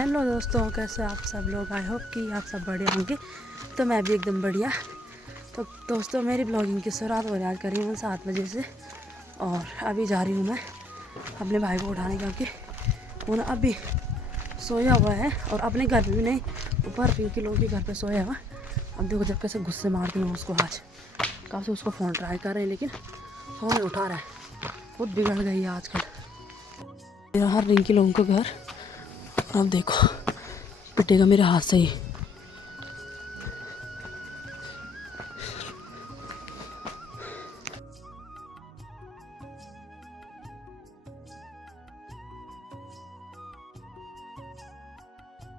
Hello दोस्तों, कैसे आप सब लोग। आई होप कि आप सब बढ़िया होंगे। तो मैं भी एकदम बढ़िया। तो दोस्तों, मेरी ब्लॉगिंग की शुरुआत हो रही है करीबन 7 बजे से। और अभी जा रही हूँ मैं अपने भाई को उठाने, क्योंकि वो ना अभी सोया हुआ है और अपने घर पे भी नहीं, ऊपर पिंकी लोगों के घर पे सोया हुआ। अब देखो जब कैसे गुस्से मारती हूँ उसको। आज कब से उसको फ़ोन ट्राई कर रहे हैं, लेकिन फ़ोन नहीं उठा रहा है। बहुत बिगड़ गई है आजकल। हर रिंकी लोगों का घर अब देखो पिटेगा मेरे हाथ से ही।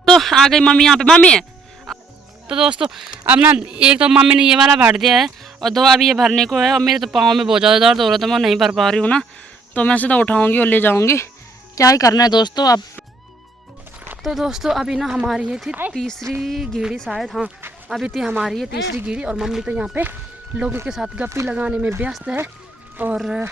तो आ गई मम्मी यहाँ पे। मम्मी है तो दोस्तों, अब ना एक तो मम्मी ने ये वाला भर दिया है और दो अभी ये भरने को है। और मेरे तो पाँव में बहुत ज़्यादा दर्द हो रहा था, मैं नहीं भर पा रही हूँ ना, तो मैं सीधा उठाऊँगी और ले जाऊँगी। क्या ही करना है दोस्तों अब। तो दोस्तों अभी ना हमारी ये थी तीसरी गीड़ी शायद, हाँ अभी थी हमारी ये तीसरी गीड़ी। और मम्मी तो यहाँ पे लोगों के साथ गप्पी लगाने में व्यस्त है। और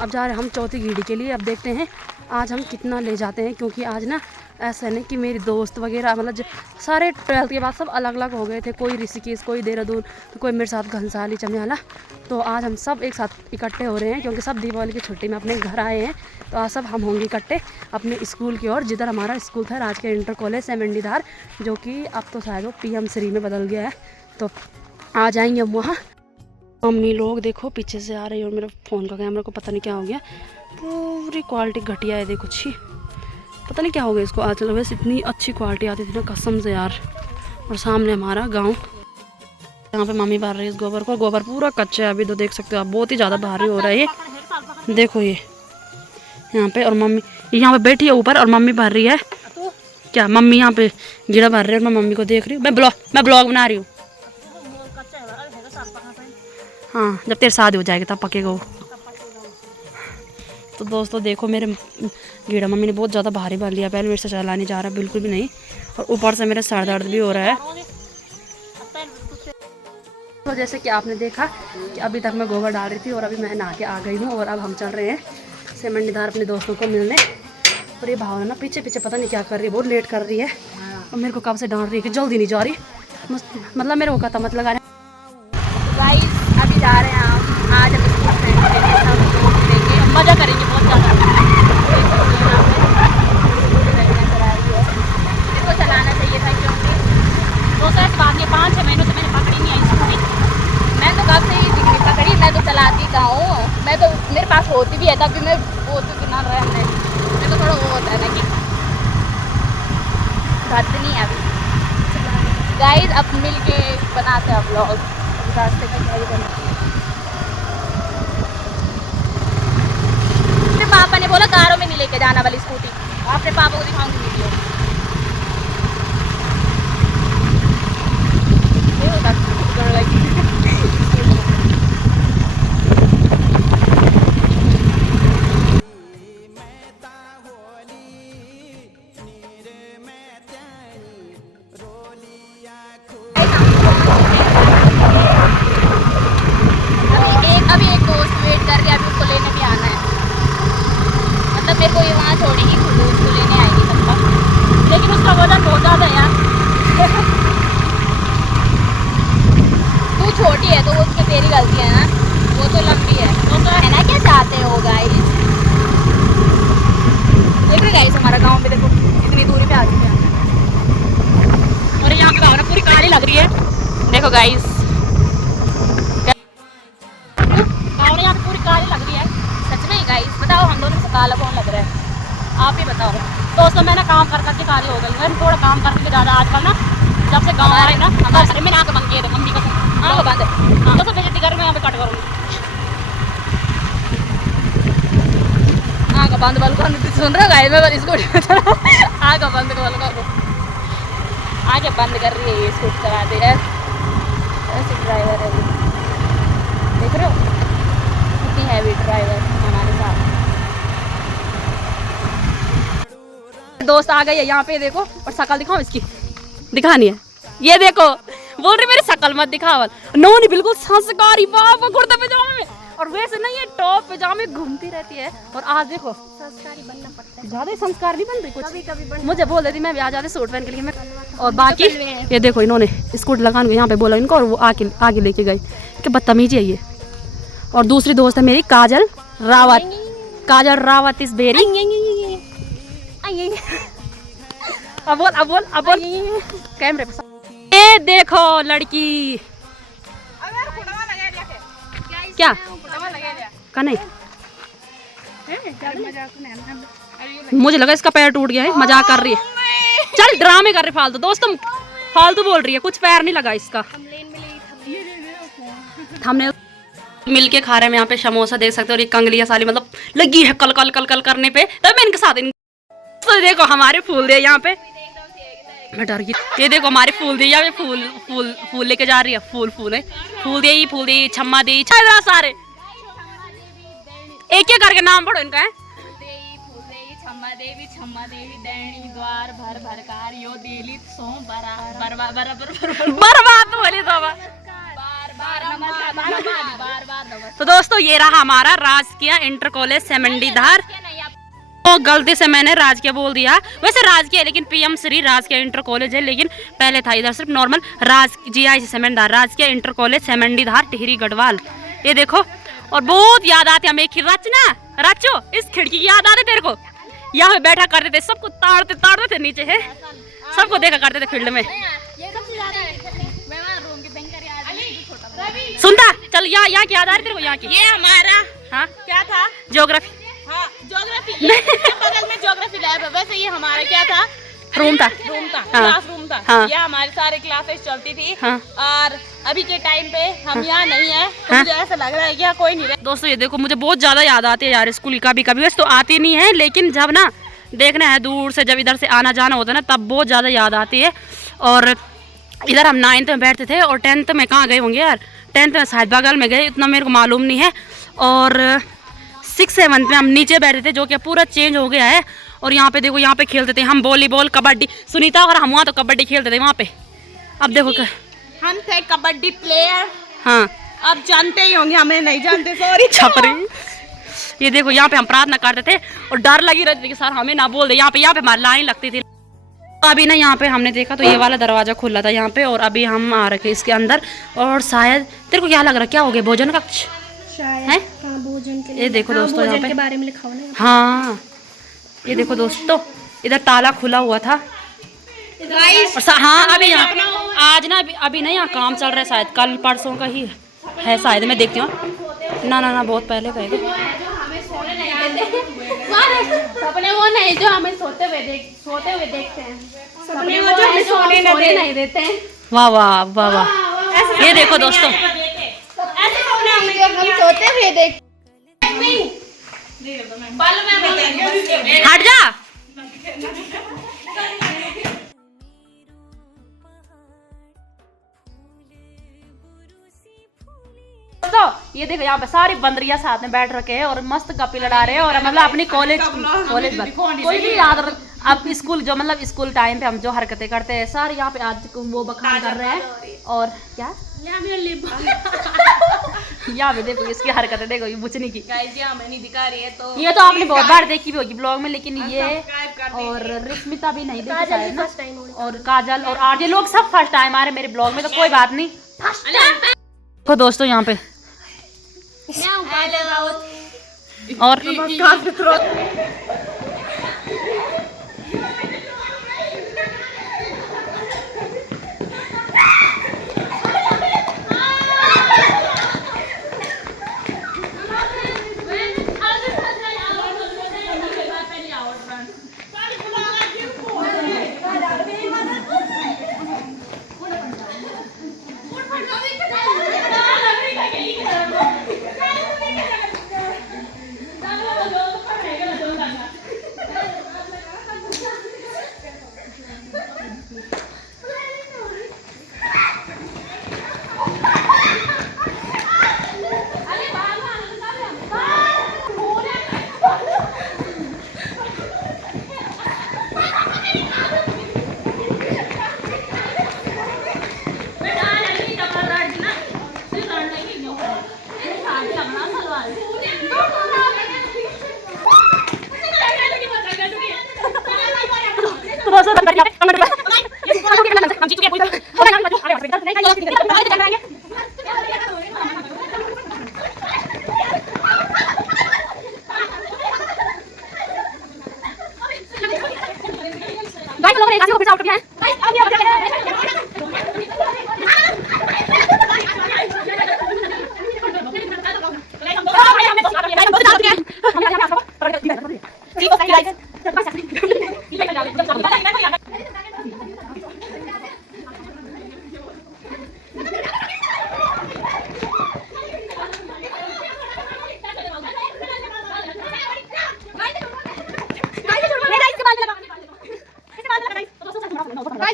अब जा रहे हम चौथी गीड़ी के लिए। अब देखते हैं आज हम कितना ले जाते हैं, क्योंकि आज ना ऐसा नहीं कि मेरी दोस्त वगैरह मतलब सारे 12th के बाद सब अलग अलग हो गए थे। कोई ऋषिकेश, कोई देहरादून, तो कोई मेरे साथ घनसाली चमियाला। तो आज हम सब एक साथ इकट्ठे हो रहे हैं, क्योंकि सब दीपावली की छुट्टी में अपने घर आए हैं। तो आज सब हम होंगे इकट्ठे अपने स्कूल की ओर, जिधर हमारा स्कूल था राजकीय इंटर कॉलेज सेमंडीधार, जो कि अब तो शायद वो PM श्री में बदल गया है। तो आ जाएंगे हम वहाँ। मम्मी लोग देखो पीछे से आ रही है और मेरे फ़ोन का कैमरा को पता नहीं क्या हो गया, पूरी क्वालिटी घटिया है। देखो छी, पता नहीं क्या हो गया इसको। आज चलो वैसे इतनी अच्छी क्वालिटी आती थी ना कसम से यार। और सामने हमारा गांव, यहाँ पे मम्मी भर रही है इस गोबर को। गोबर पूरा कच्चा है अभी, तो देख सकते हो आप, बहुत ही ज़्यादा भारी हो रहा है ये। देखो ये यहाँ पे, और मम्मी यहाँ पे बैठी है ऊपर और मम्मी भर रही है। क्या मम्मी यहाँ पे गिरा भर रही है और मैं मम्मी को देख रही हूँ। मैं ब्लॉग बना रही हूँ। हाँ, जब तेरे शादी हो जाएगी तब पकेगा वो। तो दोस्तों देखो मेरे गीड़ा मम्मी ने बहुत ज़्यादा भारी भर लिया। पहले मेरे से चला नहीं जा रहा बिल्कुल भी नहीं, और ऊपर से मेरा सर दर्द भी हो रहा है। तो जैसे कि आपने देखा कि अभी तक मैं गोबर डाल रही थी और अभी मैं नहा के आ गई हूँ। और अब हम चल रहे हैं सेमंडीधार अपने दोस्तों को मिलने। और ये भावना ना पीछे पीछे पता नहीं क्या कर रही है, बहुत लेट कर रही है। और मेरे को कब से डांट रही है कि जल्दी नहीं जा रही, मतलब मेरे को कहता मत लगा रहे। अभी जा रहे हैं हम, आज हम स्कूल फ्रेंड मज़ा करेंगे बहुत ज़्यादा। मेरे को चलाना चाहिए था, क्योंकि 2 बाद में 5-6 महीनों से मैंने पकड़ी नहीं आई स्कूटी। मैं तो कब से ही डिग्री पकड़ी, मैं तो चलाती का हूँ। मैं तो मेरे पास होती भी है तब भी मैं बोलती कि ना रहने। मेरे को थोड़ा वो होता है ना कि घट नहीं है अभी। गाइस अब मिल के बनाते हैं व्लॉग, रास्ते में क्या करना। पापा ने बोला कारों में नहीं लेके जाना वाली स्कूटी, अपने पापा को दिखाऊंगी वीडियो। अभी एक दोस्त वेट कर रही है, अभी उसको लेने भी आना है। मतलब मेरे को ये वहाँ छोड़ेगी, खुद उसको लेने आएगी तब तक। लेकिन उसका वजन बहुत ज़्यादा है यार। तू छोटी है तो वो उसमें तेरी गलती है ना, वो तो लंबी है। वो तो है ना, क्या चाहते हो गाइस। देख रहे गाइस हमारा गाँव में, देखो इतनी दूरी पे आ चुके हैं। और यहाँ पे भावना पूरी काली लग रही है, देखो गाइस यहाँ पे पूरी काली लग रही है। सच में गाइस बताओ हम दोनों से काला कौन लग रहा है, आप ही बताओ। दोस्तों मैं ना काम कर करके काली हो गई है, थोड़ा काम करके ज़्यादा आजकल ना, जब से गाँव आ रहे ना हमारे में आँख बंद किए थे मम्मी का। आँख बंद है, हाँ तो बेजती कर मैं यहाँ पे कट करूँगी। आँख बंद वालों का सुन रहा गाइस, मैं इसको आँख बंद वालों का आँखें बंद कर रही है ये स्कूटी चलाते हैं। ऐसे ड्राइवर है, देख रहे हो कितनी हैवी ड्राइवर हमारे साथ। दोस्त आ गई है यहाँ पे, देखो। और शक्ल दिखाओ इसकी, दिखानी है ये देखो। बोल रही मेरी शक्ल मत दिखावल। नो नहीं बिल्कुल संस्कारी, बाप कुर्ता पजामा में। और वैसे ना ये टॉप पजामे घूमती रहती है। और आज देखो संस्कारी बनना पड़ता है, ज्यादा संस्कार नहीं बन रही कुछ, कभी कभी मुझे बोल देती मैं भी आ जाती सूट पहन के लिए मैं। और बाकी ये देखो इन्होंने स्कूटी लगाने को यहाँ पे बोला इनको और वो आगे लेके गई कि बदतमीजी है ये। और दूसरी दोस्त है मेरी काजल रावत, काजल रावत इज वेरी। अब बोल कैमरे पे। ये देखो लड़की क्या का नहीं, मुझे लगा इसका पैर टूट गया है, मजाक कर रही है। चल ड्रामे कर रही फालतू, दोस्तों फालतू बोल रही है, कुछ पैर नहीं लगा इसका। हमने मिल के खा रहे हैं यहाँ पे समोसा देख सकते हो। और ये कंगलिया साली मतलब लगी है कल कल कल कल करने पे, तब मैं इनके साथ तो देखो हमारे फूल दे यहाँ पे, मैं डर गई। ये देखो हमारे फूल दे यहाँ पे, फूल फूल फूल लेके जा रही है, फूल है, फूल दे छम्मा दे सारे एक एक करके नाम पढ़ो इनका है। छम्मा देवी दैनी द्वार भर भरकार यो दिली सो बर्बाद बोले तो दोस्तों ये रहा हमारा राजकीय इंटर कॉलेज सेमंडीधार। तो गलती से मैंने राजकीय बोल दिया, वैसे राजकीय लेकिन पीएम श्री राजकीय इंटर कॉलेज है, लेकिन पहले था इधर सिर्फ नॉर्मल GIC सेमंडीधार, राजकीय इंटर कॉलेज सेमंडीधार टिहरी गढ़वाल। ये देखो और बहुत याद आती है हमें रचो इस खिड़की की याद आती तेरे को, यहाँ पे बैठा करते थे, सबको ताड़ते थे नीचे है, सबको देखा करते थे फील्ड में। सुनता चल यहाँ की याद आ रही तेरे को, यहाँ की ये हमारा हाँ क्या था, ज्योग्राफी। हाँ ज्योग्राफी, बगल में ज्योग्राफी लैब है। वैसे ये हमारा क्या था, रूम था क्लास रूम था। हाँ। ये हमारी सारी क्लासेस चलती थी। हाँ। और अभी के टाइम पे हम यहाँ नहीं है, तो मुझे ऐसा लग रहा है कि यहाँ कोई नहीं रहे। दोस्तों ये देखो मुझे बहुत ज़्यादा याद आती है यार स्कूल की, कभी वैसे तो आती नहीं है, लेकिन जब ना देखना है दूर से, जब इधर से आना जाना होता है ना, तब बहुत ज़्यादा याद आती है। और इधर हम 9th में बैठते थे और 10th में कहाँ गए होंगे यार, 10th में शायद बगल में गए, इतना मेरे को मालूम नहीं है। और 6th 7th में हम नीचे बैठे थे, जो कि पूरा चेंज हो गया है। और यहाँ पे देखो यहाँ पे खेलते थे हम वॉलीबॉल कबड्डी, सुनीता और हम वहाँ तो कबड्डी खेलते थे वहाँ पे। अब देखो हम थे कबड्डी प्लेयर। हाँ आप जानते ही होंगे, हमें नहीं जानते, सॉरी छपरी। ये देखो यहाँ पे हम प्रार्थना करते थे और डर लगी रहती थी कि सर हमें ना बोल दे, यहाँ पे हमारी लाइन लगती थी। अभी ना यहाँ पे हमने देखा तो ये वाला दरवाजा खुला था यहाँ पे, और अभी हम आ रखे इसके अंदर। और शायद तेरे को क्या लग रहा है, क्या हो गया, भोजन कक्ष है? हाँ, भोजन के लिए। ये देखो दोस्तों यहाँ पे के बारे में लिखा हुआ है। हाँ ये देखो दोस्तों इधर ताला खुला हुआ था। हाँ अभी यहाँ आज ना अभी नहीं यहाँ काम चल रहा है, शायद कल परसों का ही है शायद, मैं देखती हूँ। ना बहुत पहले का है। सपने वो नहीं जो हमें सोते हुए देखते हैं, सपने वो जो हमें सोने नहीं देते हैं। वाह वाह वाह वाह। ये देखो दोस्तों ऐसे सपने हम सोते हुए देखते। हट जा। तो ये देखो यहाँ पे सारी बंदरिया साथ में बैठ रखे हैं और मस्त गप्पे लड़ा रहे हैं। और मतलब अपनी कॉलेज कोई भी याद अब स्कूल जो मतलब स्कूल टाइम पे हम जो हरकतें करते हैं सारे यहाँ पे आज वो बखान कर रहे हैं। और क्या यहाँ पे देखो इसकी हरकतें देखो, ये बुचनी की नहीं दिखा रही है, तो ये तो आपने बहुत बार देखी भी होगी ब्लॉग में, लेकिन ये और रिश्मिता भी नहीं देखी शायद ना, और काजल और आर्य लोग सब फर्स्ट टाइम आ रहे मेरे ब्लॉग में, तो कोई बात नहीं। देखो दोस्तों यहाँ पे और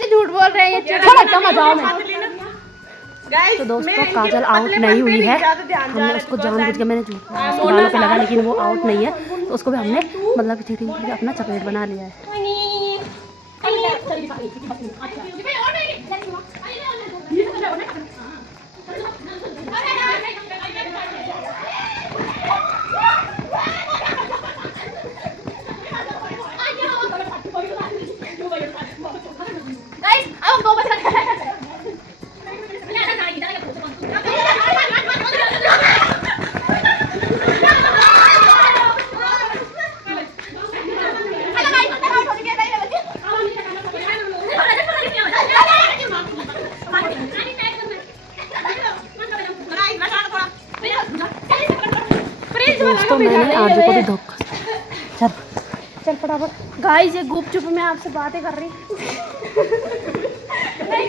झूठ बोल रहे हैं ये मजाओ में। तो दोस्तों काजल आउट नहीं हुई है, हमने उसको जानबूझ के मैंने उसके बालों पे लगा लेकिन वो आउट नहीं है, तो उसको भी हमने मतलब चीटिंग करके अपना चपेट बना लिया है। दोस्तों मैंने आजू को भी धोखा। चल चल फटाफट। गाइस ये गुपचुप में आपसे बातें कर रही। नहीं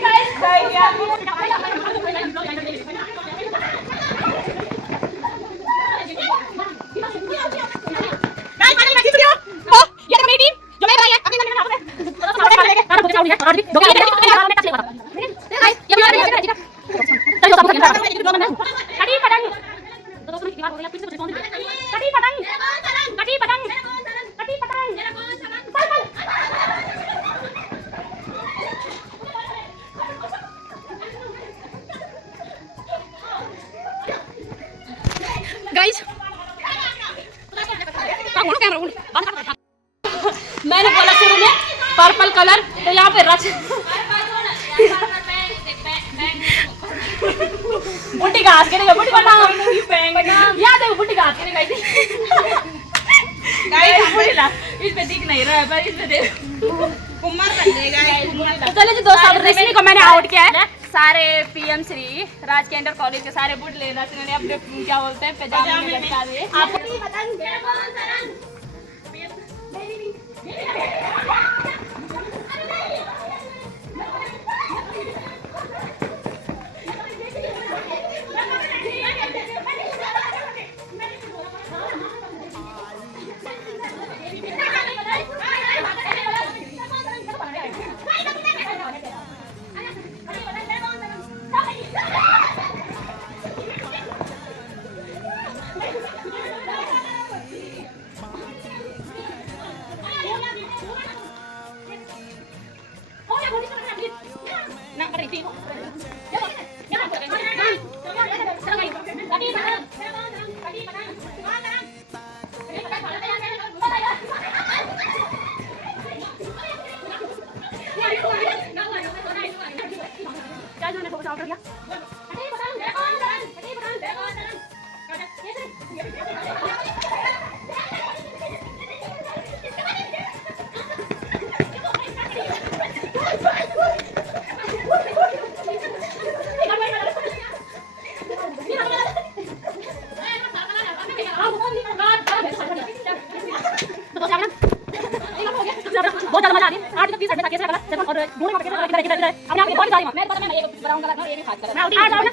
गाइस मैंने बोला शुरू में पर्पल कलर, तो यहाँ पे रच बुट्टी घास के बुट्टी याद है बुट्टी घास के इसमें दिख नहीं रहा है पर इसमें देख चलो जी दोस्तों रश्मि को मैंने आउट किया है। सारे पीएम श्री राज केंद्र कॉलेज के सारे बुट ले रहे अपने क्या बोलते हैं पैजामे में लटका दिए। आपको बहुत ज्यादा मजा आ रही है। 8 तक 30 मिनट केसर कलर और ढूंढने में केसर कलर इधर अपने आप ये बहुत सारी मैं पता मैं ये ब्राउन कलर और ये भी खास कलर मैं आ जाओ ना।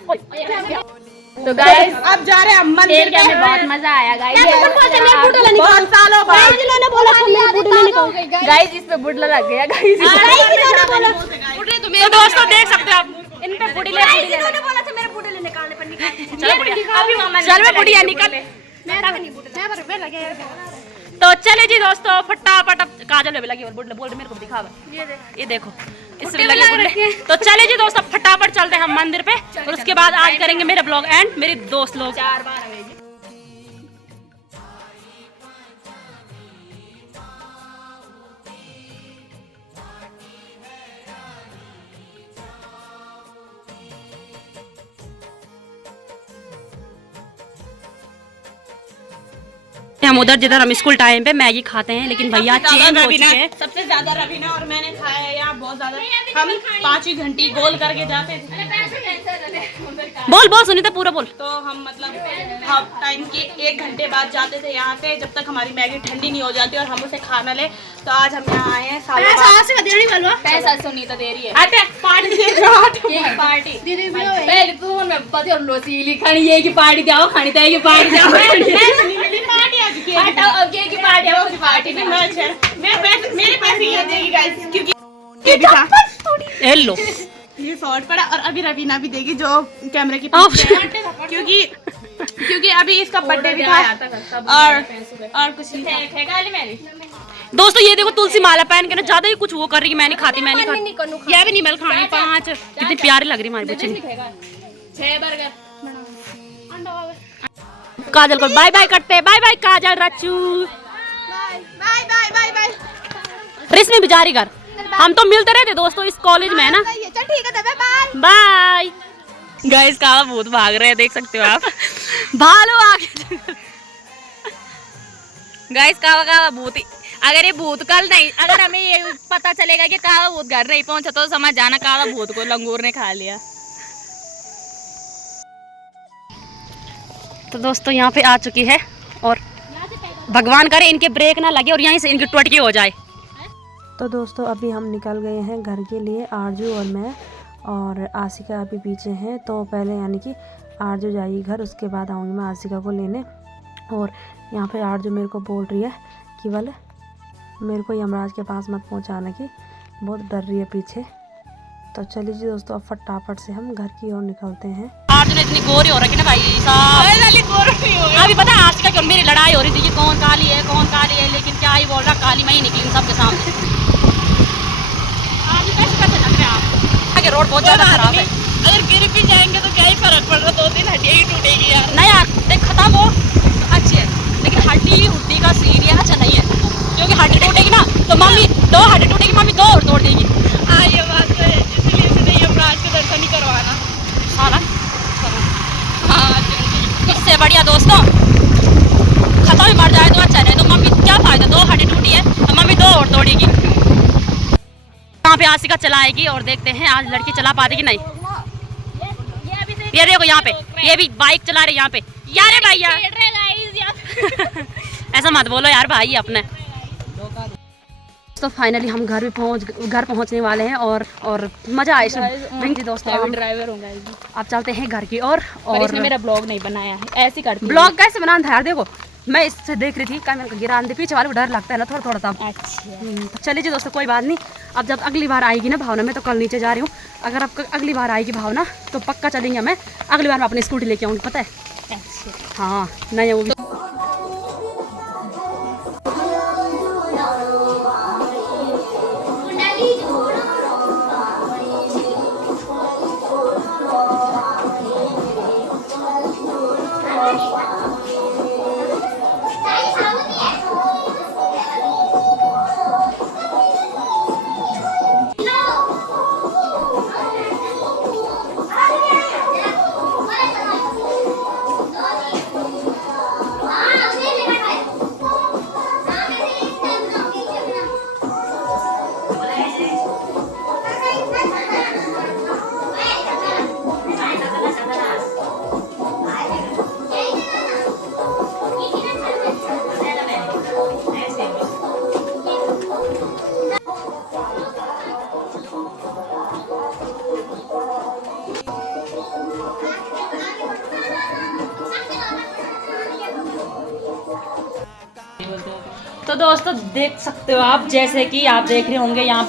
तो गाइस अब जा रहे हैं हम मंदिर के में बहुत मजा आया गाइस। बहुत सालों बाद जिन्होंने बोला था मेरे बुडले निकल गाइस इस पे बुडला लग गया गाइस। इन्होंने बोला बुडले तो मेरे दोस्तों देख सकते हो आप इन पे बुडले इन्होंने बोला था मेरे बुडले निकालने पर निकाल चलो बुढ़िया अभी मामा चल मैं बुढ़िया निकल मेरा नहीं बुडला मैं पर लगे। तो चले जी दोस्तों फटाफट अब काजल में लगी और बुडले बोल मेरे को दिखा ये देखो इसमें लगे बुडले। तो चले जी दोस्तों फटाफट चलते हैं हम मंदिर पे और उसके बाद आज करेंगे मेरा ब्लॉग एंड मेरे दोस्त लोग 4 बार आ गए जी। हम उधर जिधर हम स्कूल टाइम पे मैगी खाते हैं, लेकिन भैया चेंज हो चुके हैं। सबसे ज्यादा रवीना और मैंने खाया है यहाँ बहुत ज्यादा। हम 5 ही घंटे गोल करके जाते थे। बोल बोल सुनीता पूरा बोल। तो हम मतलब हाफ टाइम के 1 घंटे बाद जाते थे यहाँ से, जब तक हमारी मैगी ठंडी नहीं हो जाती और हम उसे खाना ले। तो आज हम यहाँ आए हैं पैसा सुनीता दे रही है। पार्टी दीदी पहले तू मैं पति और लोसी खानी ये की पार्टी जाओ, खानी तो की पार्टी जाओ। हटाओ अब ये की पार्टी है, वो पार्टी नहीं। मेरे पैसे ये देगी गाइस, क्योंकि हेलो ये शॉर्ट पड़ा। और अभी रवीना भी देगी जो कैमरे की पीछे है, क्योंकि अभी इसका बर्थडे भी था और कुछ नहीं था। दोस्तों ये देखो तुलसी माला पहन के ना ज्यादा ही कुछ वो कर रही है। मैं नहीं खाती, मैं नहीं खाती। ये भी नहीं मैं खानी 5। कितनी प्यारी लग रही हमारी बच्ची। 6 बर्गर काजल को बाय बाय करते हैं। Bye bye Kajal Rachchu. Bye bye bye bye. रेशमी बिजारी घर हम तो मिलते रहते दोस्तों इस कॉलेज में है ना। चल ठीक है, बाय बाय। गाइस काला भूत भाग रहे हैं, देख सकते हो आप। भालू आगे। गाइस काला भूत, अगर ये भूत कल नहीं, अगर हमें ये पता चलेगा कि काला भूत घर नहीं पहुंचा तो समझ जाना काला भूत को लंगूर ने खा लिया। तो दोस्तों यहाँ पे आ चुकी है और भगवान करे इनके ब्रेक ना लगे और यहीं से इनकी टुटकी हो जाए। तो दोस्तों अभी हम निकल गए हैं घर के लिए, आरजू और मैं, और आशिका अभी पीछे हैं। तो पहले यानी कि आरजू जाएगी घर, उसके बाद आऊँगी मैं आशिका को लेने। और यहाँ पे आरजू मेरे को बोल रही है कि वाले मेरे को यमराज के पास मत पहुँचाने की, बहुत डर रही है पीछे। तो चलिए जी दोस्तों अब फटाफट से हम घर की ओर निकलते हैं। आरजू ने इतनी गोरी हो रखी ना भाई साहब। अभी पता है आशिका की और मेरी लड़ाई हो रही थी कि कौन काली है कौन काली है, लेकिन क्या ही बोल रहा काली मैं ही निकली सबके सामने। आगे रोड बहुत ज्यादा खराब है, अगर गिर भी जाएंगे तो क्या ही फर्क पड़ रहा, 2-3 हड्डियां ही टूटेगी यार। नहीं यार देख खत्म हो तो अच्छी है, लेकिन हड्डी हुड्डी का सीन ये अच्छा नहीं है, क्योंकि हड्डी टूटेगी ना तो मम्मी 2 हड्डी टूटेगी, मम्मी 2 और तोड़ देगी। हाँ ये बात तो है, इसलिए इसने यमराज के दर्शन नहीं करवाना साला। हाँ इससे बढ़िया दोस्तों खत्म ही मर जाए तो अच्छा, नहीं तो मम्मी क्या फायदा, 2 हड्डी टूटी है तो मम्मी 2 और तोड़ेगी। यहाँ पे आशिका चलाएगी और देखते हैं आज लड़की चला पाती कि नहीं। ये देखो यहाँ पे ये भी बाइक चला रही यहाँ पे यार भैया। ऐसा मत बोलो यार भाई अपने। तो फाइनली हम घर पहुँचने वाले हैं और मजा आए जी दोस्तों। ड्राइवर होगा अब चलते हैं घर की और इसने मेरा ब्लॉग नहीं बनाया है, ऐसे करती ब्लॉग कैसे बनाना था यार। देखो मैं इससे देख रही थी क्या मैंने गिरा दे, पीछे वाले को डर लगता है ना थोड़ा थोड़ा तब। अच्छा तो चलिए जी दोस्तों कोई बात नहीं। अब जब अगली बार आएगी ना भावना, मैं तो कल नीचे जा रही हूँ, अगर अब अगली बार आएगी भावना तो पक्का चलेंगे। मैं अगली बार मैं अपनी स्कूटी लेके आऊँगी पता है। अच्छा हाँ नहीं वो भी। तो दोस्तों देख सकते हो आप, जैसे कि आप देख रहे होंगे यहाँ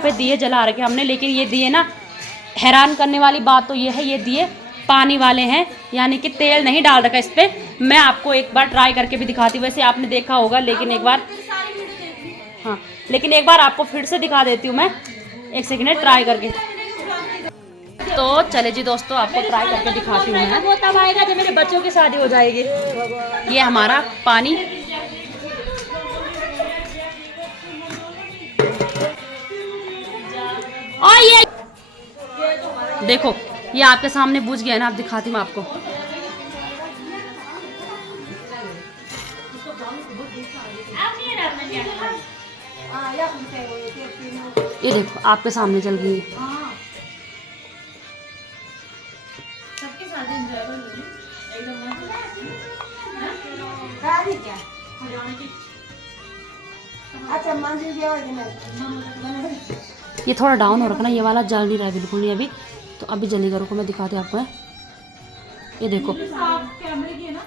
पे दिए जला रखे हमने, लेकिन ये दिए ना हैरान करने वाली बात तो ये है ये दिए पानी वाले हैं, यानी कि तेल नहीं डाल रखा इस पर। मैं आपको एक बार ट्राई करके भी दिखाती हूँ, वैसे आपने देखा होगा लेकिन एक बार आपको फिर से दिखा देती हूँ मैं, एक सेकेंड ट्राई करके। तो चले जी दोस्तों आपको ट्राई करके दिखाती हूँ मैं। वो तब आएगा जब मेरे बच्चों की शादी हो जाएगी। ये हमारा पानी और ये देखो ये आपके सामने बुझ गया ना, आप दिखाती हूँ आपको। ये देखो आपके सामने चल गई। ये थोड़ा डाउन हो रखा ना, ये वाला जल नहीं रहा है बिल्कुल नहीं अभी, तो अभी जलेगा। रुको मैं दिखाती हूँ आपको। ये देखो कैमरे की है ना